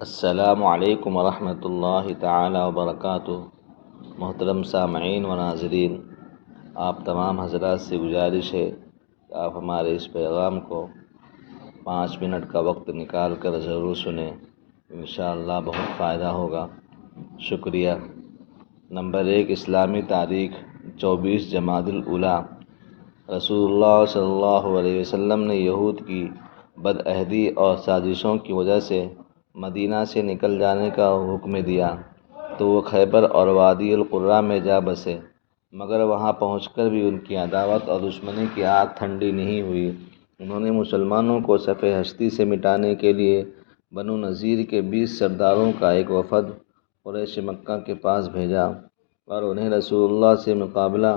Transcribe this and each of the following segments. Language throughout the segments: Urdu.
السلام علیکم ورحمۃ اللہ تعالی وبرکاتہ۔ محترم سامعین و ناظرین، آپ تمام حضرات سے گزارش ہے کہ آپ ہمارے اس پیغام کو 5 منٹ کا وقت نکال کر ضرور سنیں، انشاءاللہ بہت فائدہ ہوگا۔ شکریہ۔ نمبر 1، اسلامی تاریخ 24 جمادی الاولیٰ۔ رسول اللہ صلی اللہ علیہ وسلم نے یہود کی بدعہدی اور سازشوں کی وجہ سے مدینہ سے نکل جانے کا حکم دیا تو وہ خیبر اور وادی القرہ میں جا بسے، مگر وہاں پہنچ کر بھی ان کی عداوت اور دشمنی کی آگ ٹھنڈی نہیں ہوئی۔ انہوں نے مسلمانوں کو صف ہستی سے مٹانے کے لیے بنو نذیر کے 20 سرداروں کا ایک وفد قریش مکہ کے پاس بھیجا اور انہیں رسول اللہ سے مقابلہ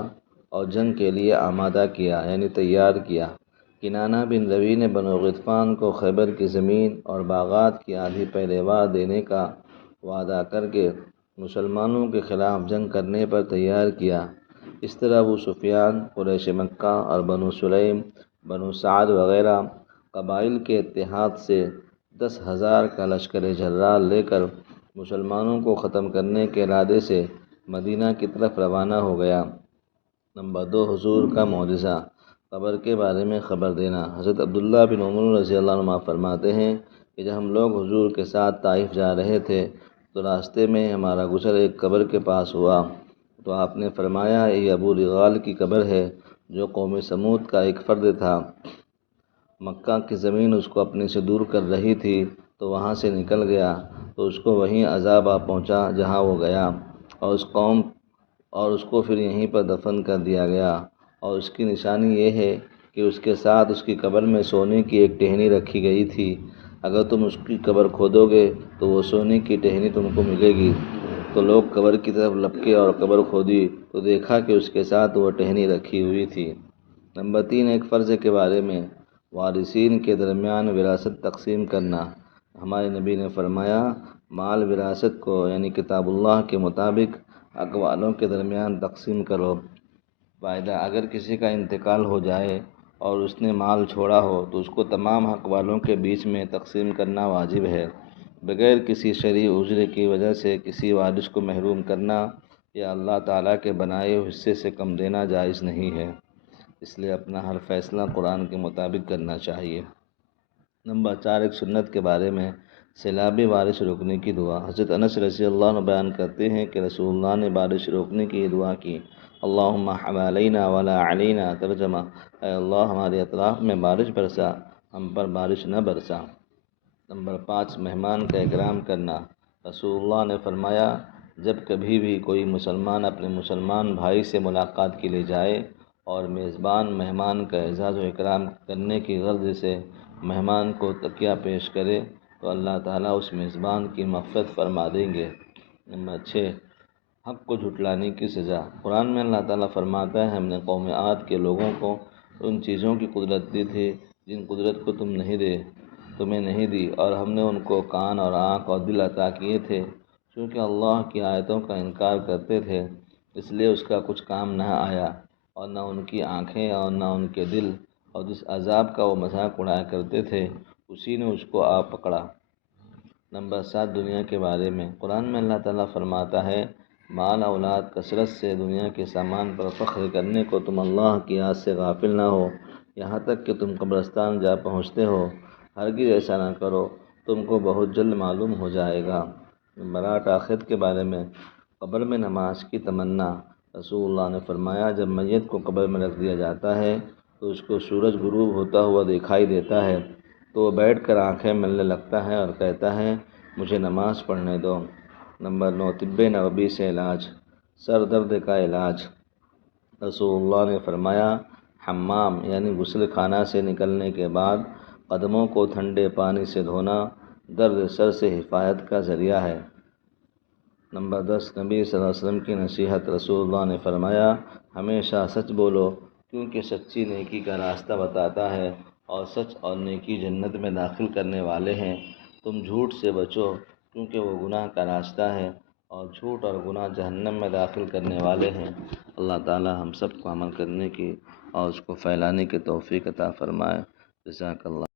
اور جنگ کے لیے آمادہ کیا، یعنی تیار کیا۔ کنانہ بن روی نے بنو غطفان کو خیبر کی زمین اور باغات کی آدھی پیداوار دینے کا وعدہ کر کے مسلمانوں کے خلاف جنگ کرنے پر تیار کیا۔ اس طرح ابو سفیان، قریش مکہ اور بنو سلیم، بنو سعد وغیرہ قبائل کے اتحاد سے 10,000 کا لشکر جرار لے کر مسلمانوں کو ختم کرنے کے ارادے سے مدینہ کی طرف روانہ ہو گیا۔ نمبر 2، حضور کا معجزہ، قبر کے بارے میں خبر دینا۔ حضرت عبداللہ بن عمر رضی اللہ عنہ فرماتے ہیں کہ جب ہم لوگ حضور کے ساتھ طائف جا رہے تھے تو راستے میں ہمارا گزر ایک قبر کے پاس ہوا تو آپ نے فرمایا، یہ ابو رغال کی قبر ہے جو قوم سمود کا ایک فرد تھا۔ مکہ کی زمین اس کو اپنے سے دور کر رہی تھی تو وہاں سے نکل گیا تو اس کو وہیں عذاب آ پہنچا جہاں وہ گیا، اور اس کو پھر یہیں پر دفن کر دیا گیا، اور اس کی نشانی یہ ہے کہ اس کے ساتھ اس کی قبر میں سونے کی ایک ٹہنی رکھی گئی تھی۔ اگر تم اس کی قبر کھودو گے تو وہ سونے کی ٹہنی تم کو ملے گی۔ تو لوگ قبر کی طرف لپکے اور قبر کھودی تو دیکھا کہ اس کے ساتھ وہ ٹہنی رکھی ہوئی تھی۔ نمبر 3، ایک فرض کے بارے میں، وارثین کے درمیان وراثت تقسیم کرنا۔ ہمارے نبی نے فرمایا، مال وراثت کو یعنی کتاب اللہ کے مطابق حق والوں کے درمیان تقسیم کرو۔ فائدہ، اگر کسی کا انتقال ہو جائے اور اس نے مال چھوڑا ہو تو اس کو تمام حق والوں کے بیچ میں تقسیم کرنا واجب ہے۔ بغیر کسی شرعی عذر کی وجہ سے کسی وارث کو محروم کرنا یا اللہ تعالیٰ کے بنائے ہوئے حصے سے کم دینا جائز نہیں ہے، اس لیے اپنا ہر فیصلہ قرآن کے مطابق کرنا چاہیے۔ نمبر 4، ایک سنت کے بارے میں، سیلاب بارش روکنے کی دعا۔ حضرت انس رضی اللہ عنہ بیان کرتے ہیں کہ رسول اللہ نے بارش روکنے کی دعا کی، اللہم حوالینہ ولا علینا، ترجمہ، اے اللہ ہمارے اطراف میں بارش برسا، ہم پر بارش نہ برسا۔ نمبر 5، مہمان کا اکرام کرنا۔ رسول اللہ نے فرمایا، جب کبھی بھی کوئی مسلمان اپنے مسلمان بھائی سے ملاقات کے لیے جائے اور میزبان مہمان کا اعزاز و اکرام کرنے کی غرض سے مہمان کو تکیہ پیش کرے تو اللہ تعالیٰ اس میزبان کی مغفرت فرما دیں گے۔ نمبر 6، حق کو جھٹلانے کی سزا۔ قرآن میں اللہ تعالیٰ فرماتا ہے، ہم نے قوم عاد کے لوگوں کو ان چیزوں کی قدرت دی تھی جن قدرت کو تمہیں نہیں دی، اور ہم نے ان کو کان اور آنکھ اور دل عطا کیے تھے، چونکہ اللہ کی آیتوں کا انکار کرتے تھے اس لیے اس کا کچھ کام نہ آیا، اور نہ ان کی آنکھیں اور نہ ان کے دل، اور جس عذاب کا وہ مذاق اڑایا کرتے تھے اسی نے اس کو آ پکڑا۔ نمبر 7، دنیا کے بارے میں، قرآن میں اللہ تعالیٰ فرماتا ہے، مال اولاد کثرت سے دنیا کے سامان پر فخر کرنے کو تم اللہ کی یاد سے غافل نہ ہو، یہاں تک کہ تم قبرستان جا پہنچتے ہو، ہرگز ایسا نہ کرو، تم کو بہت جلد معلوم ہو جائے گا۔ نمبر 8، آخرت کے بارے میں، قبر میں نماز کی تمنا۔ رسول اللہ نے فرمایا، جب میت کو قبر میں رکھ دیا جاتا ہے تو اس کو سورج غروب ہوتا ہوا دکھائی دیتا ہے تو وہ بیٹھ کر آنکھیں ملنے لگتا ہے اور کہتا ہے، مجھے نماز پڑھنے دو۔ نمبر 9، طب نبوی سے علاج، سر درد کا علاج۔ رسول اللہ نے فرمایا، حمام یعنی غسل خانہ سے نکلنے کے بعد قدموں کو ٹھنڈے پانی سے دھونا درد سر سے حفاظت کا ذریعہ ہے۔ نمبر 10، نبی صلی اللہ علیہ وسلم کی نصیحت۔ رسول اللہ نے فرمایا، ہمیشہ سچ بولو کیونکہ سچی نیکی کا راستہ بتاتا ہے، اور سچ اور نیکی جنت میں داخل کرنے والے ہیں۔ تم جھوٹ سے بچو کیونکہ وہ گناہ کا راستہ ہے، اور جھوٹ اور گناہ جہنم میں داخل کرنے والے ہیں۔ اللہ تعالی ہم سب کو عمل کرنے کی اور اس کو پھیلانے کی توفیق عطا فرمائے۔ جزاک اللہ۔